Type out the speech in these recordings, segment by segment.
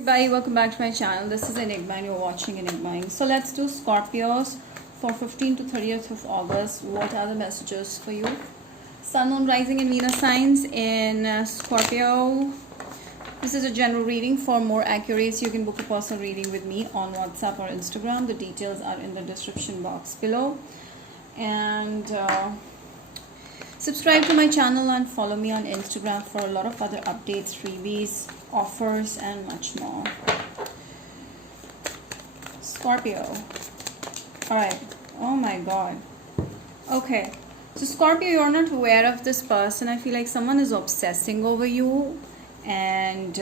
Everybody, welcome back to my channel. This is Enigma and you're watching Enigma. So let's do Scorpios for 15th to 30th of August. What are the messages for you? Sun, Moon, Rising and Venus signs in Scorpio. This is a general reading. For more accuracy, you can book a personal reading with me on WhatsApp or Instagram. The details are in the description box below. And subscribe to my channel and follow me on Instagram for a lot of other updates, freebies, offers and much more. Scorpio. Alright. Oh my god. Okay. So Scorpio, you're not aware of this person. I feel like someone is obsessing over you. And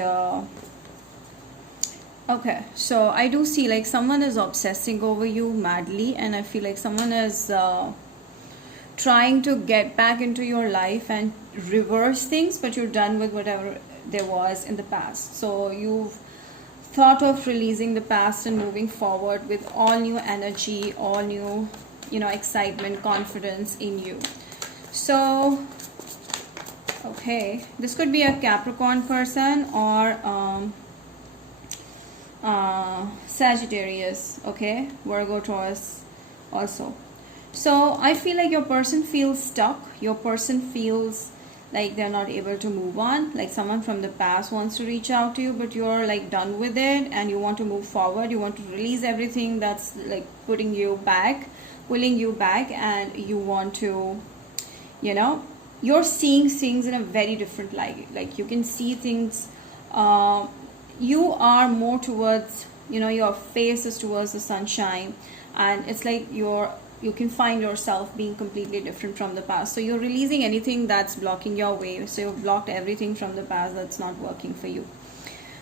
okay. So I do see like someone is obsessing over you madly. And I feel like someone is trying to get back into your life and reverse things, but you're done with whatever there was in the past. So you've thought of releasing the past and moving forward with all new energy, all new, excitement, confidence in you. So okay, this could be a Capricorn person or Sagittarius, okay, Virgo, Taurus also. So I feel like your person feels stuck. Your person feels like they're not able to move on. Like someone from the past wants to reach out to you, but you're like done with it and you want to move forward. You want to release everything that's like pulling you back, and you want to, you're seeing things in a very different light. Like you can see things, you are more towards, your face is towards the sunshine, and it's like you can find yourself being completely different from the past. So you're releasing anything that's blocking your way. So you've blocked everything from the past that's not working for you.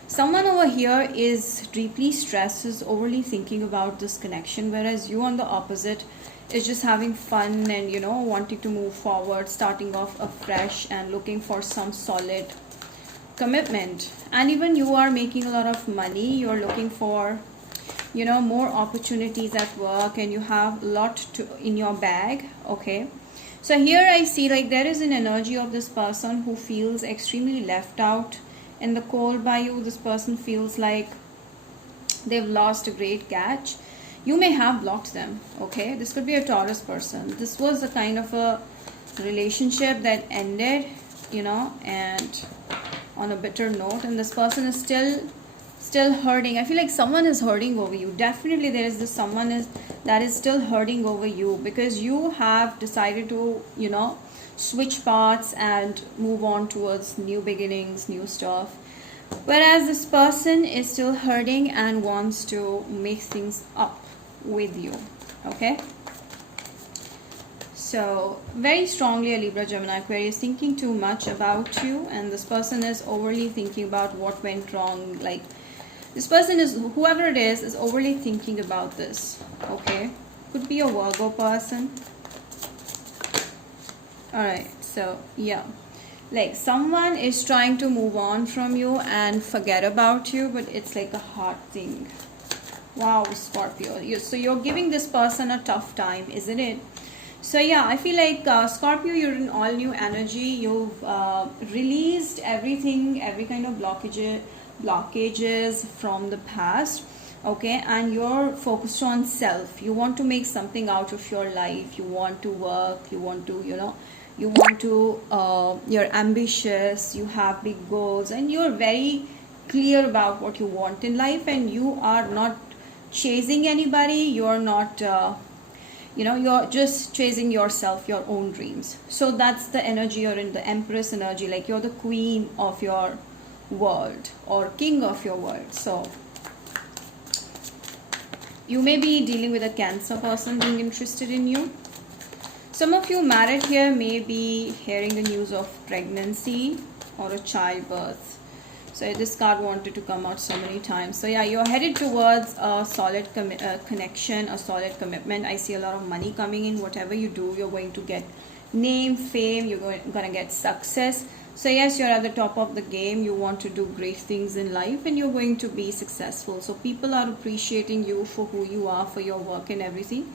Someone over here is deeply stressed, is overly thinking about this connection, whereas you on the opposite is just having fun and wanting to move forward, starting off afresh and looking for some solid commitment. And even you are making a lot of money. You're looking for more opportunities at work, and you have a lot in your bag. Okay, so here I see like there is an energy of this person who feels extremely left out in the cold by you. This person feels like they've lost a great catch. You may have blocked them. Okay, this could be a Taurus person. This was a kind of a relationship that ended, and on a bitter note, and this person is still hurting. I feel like someone is hurting over you. Definitely there is this someone that is still hurting over you, because you have decided to switch paths and move on towards new beginnings, new stuff, whereas this person is still hurting and wants to make things up with you. Okay, so very strongly a Libra, Gemini, Aquarius thinking too much about you, and this person is overly thinking about what went wrong. Like this person is, whoever it is overly thinking about this. Okay, could be a Virgo person. Alright, so yeah, like someone is trying to move on from you and forget about you, but it's like a hard thing. Wow, Scorpio, so you're giving this person a tough time, isn't it? So yeah, I feel like Scorpio, you're in all new energy. You've released everything, every kind of blockages from the past. Okay, and you're focused on self. You want to make something out of your life. You want to work. You want to, you're ambitious. You have big goals, and you're very clear about what you want in life, and you are not chasing anybody. You're not you're just chasing yourself, your own dreams. So that's the energy you're in, the Empress energy. Like you're the queen of your world or king of your world. So you may be dealing with a Cancer person being interested in you. Some of you married here may be hearing the news of pregnancy or a childbirth. So this card wanted to come out so many times. So yeah, you're headed towards a solid connection, a solid commitment. I see a lot of money coming in. Whatever you do, you're going to get name, fame. You're going to get success. So yes, you're at the top of the game. You want to do great things in life, and you're going to be successful. So people are appreciating you for who you are, for your work and everything.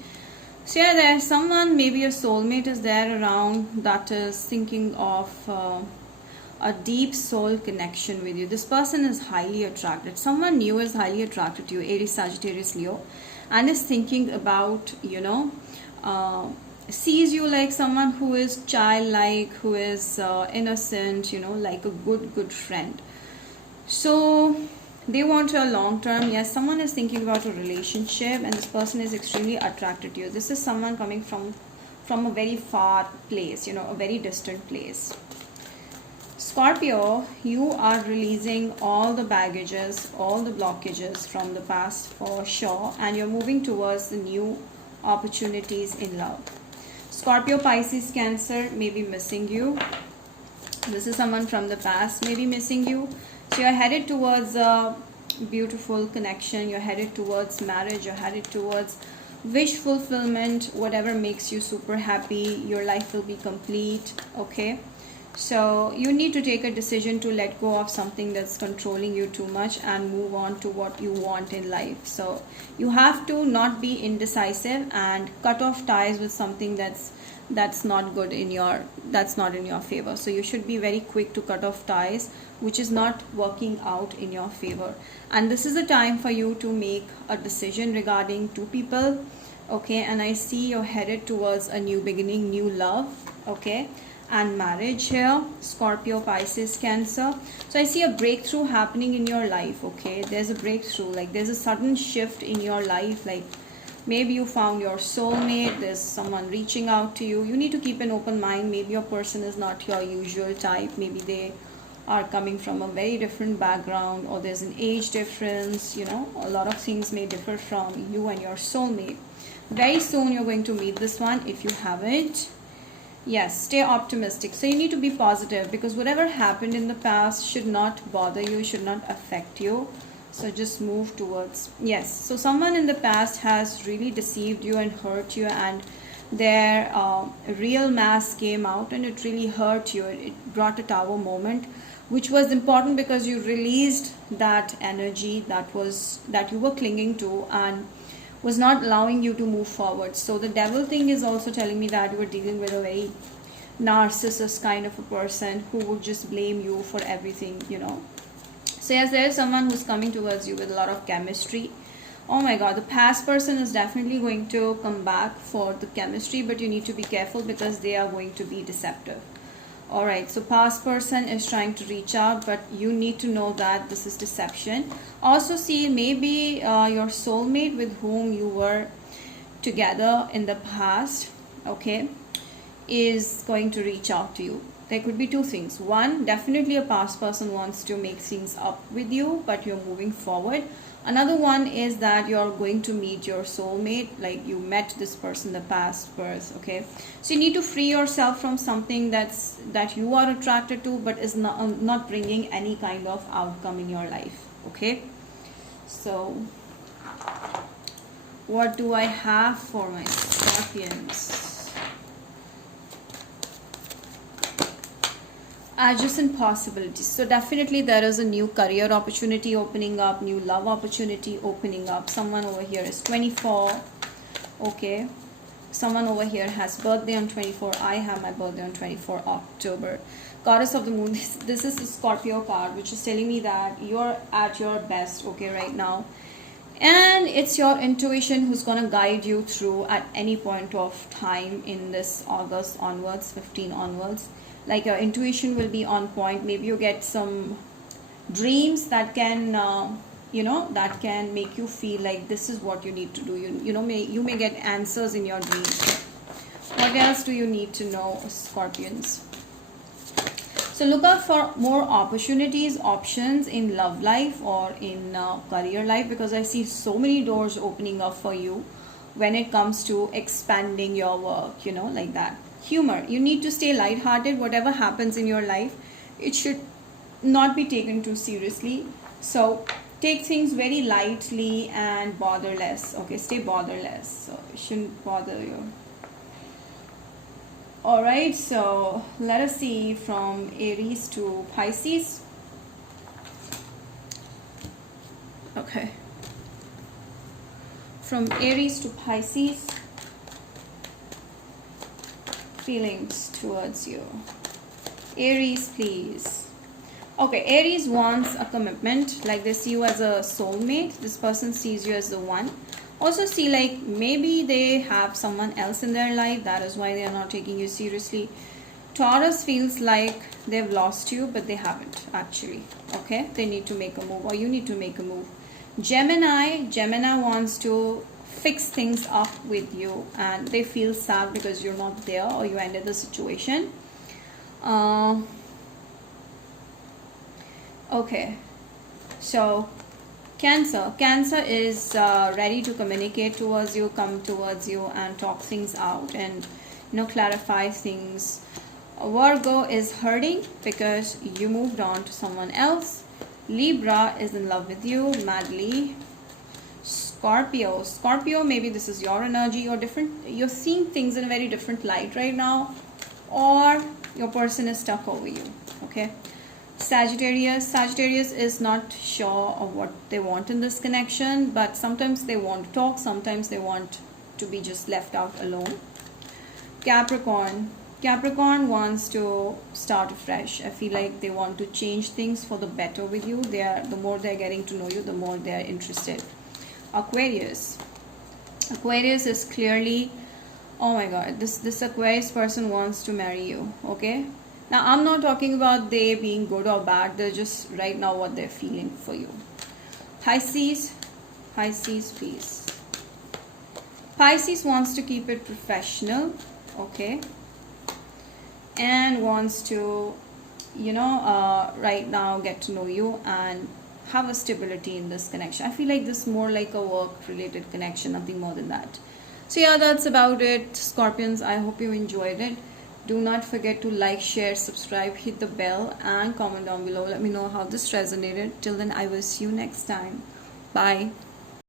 So yeah, there's someone, maybe a soulmate is there around, that is thinking of a deep soul connection with you. This person is highly attracted. Someone new is highly attracted to you, Aries, Sagittarius, Leo, and is thinking about, sees you like someone who is childlike, who is innocent, like a good friend. So they want a long term. Yes, someone is thinking about a relationship, and this person is extremely attracted to you. This is someone coming from a very far place, a very distant place. Scorpio, you are releasing all the baggages, all the blockages from the past for sure, and you're moving towards the new opportunities in love. Scorpio, Pisces, Cancer may be missing you. This is someone from the past may be missing you. So you're headed towards a beautiful connection. You're headed towards marriage. You're headed towards wish fulfillment. Whatever makes you super happy, your life will be complete. Okay. So you need to take a decision to let go of something that's controlling you too much and move on to what you want in life. So you have to not be indecisive and cut off ties with something that's not good in your favor. So you should be very quick to cut off ties which is not working out in your favor. And this is a time for you to make a decision regarding two people. Okay, and I see you're headed towards a new beginning, new love. Okay, and marriage here, Scorpio, Pisces, Cancer. So I see a breakthrough happening in your life. Okay, there's a breakthrough, like there's a sudden shift in your life. Like maybe you found your soulmate, there's someone reaching out to you. You need to keep an open mind. Maybe your person is not your usual type. Maybe they are coming from a very different background, or there's an age difference. A lot of things may differ from you and your soulmate. Very soon you're going to meet this one if you haven't. Yes, stay optimistic. So you need to be positive, because whatever happened in the past should not bother you, should not affect you. So just move towards, yes. So someone in the past has really deceived you and hurt you, and their real mask came out and it really hurt you. It brought a tower moment, which was important because you released that energy that you were clinging to and was not allowing you to move forward. So the devil thing is also telling me that you were dealing with a very narcissist kind of a person who would just blame you for everything. So yes, there is someone who's coming towards you with a lot of chemistry. Oh my god, the past person is definitely going to come back for the chemistry, but you need to be careful because they are going to be deceptive. Alright, so past person is trying to reach out, but you need to know that this is deception. Also see, maybe your soulmate with whom you were together in the past, okay, is going to reach out to you. There could be two things. One, definitely a past person wants to make things up with you, but you're moving forward. Another one is that you're going to meet your soulmate, like you met this person in the past birth. Okay, so you need to free yourself from something that you are attracted to but is not bringing any kind of outcome in your life. Okay, so what do I have for my Scorpions? Adjacent possibilities. So definitely there is a new career opportunity opening up, new love opportunity opening up. Someone over here is 24. Okay, someone over here has birthday on 24. I have my birthday on 24 October. Goddess of the Moon. This is the Scorpio card, which is telling me that you're at your best, okay, right now. And it's your intuition who's going to guide you through at any point of time in this August onwards, 15 onwards. Like your intuition will be on point. Maybe you get some dreams that can that can make you feel like this is what you need to do. You may get answers in your dreams. What else do you need to know, Scorpions? So look out for more opportunities, options in love life or in career life, because I see so many doors opening up for you when it comes to expanding your work, like that. Humor. You need to stay lighthearted. Whatever happens in your life, it should not be taken too seriously. So take things very lightly and bother less. Okay, stay botherless. So it shouldn't bother you. Alright, so let us see from Aries to Pisces. Okay. From Aries to Pisces. Feelings towards you. Aries, please. Okay, Aries wants a commitment, like they see you as a soulmate. This person sees you as the one. Also see like maybe they have someone else in their life, that is why they are not taking you seriously. Taurus feels like they've lost you, but they haven't actually. Okay, they need to make a move, or you need to make a move. Gemini wants to fix things up with you, and they feel sad because you're not there or you ended the situation. Okay, so Cancer is ready to communicate towards you, come towards you, and talk things out, and clarify things. Virgo is hurting because you moved on to someone else. Libra is in love with you madly. Scorpio, maybe this is your energy or different. You're seeing things in a very different light right now, or your person is stuck over you. Okay. Sagittarius is not sure of what they want in this connection, but sometimes they want to talk, sometimes they want to be just left out alone. Capricorn wants to start afresh. I feel like they want to change things for the better with you. The more they're getting to know you, the more they're interested. Aquarius is clearly, oh my god, this Aquarius person wants to marry you. Okay, now I'm not talking about they being good or bad, they're just right now what they're feeling for you. Pisces, please. Pisces wants to keep it professional. Okay, and wants to right now get to know you and have a stability in this connection. I feel like this is more like a work related connection, nothing more than that. So yeah, that's about it, Scorpions. I hope you enjoyed it. Do not forget to like, share, subscribe, hit the bell, and comment down below. Let me know how this resonated. Till then, I will see you next time. Bye.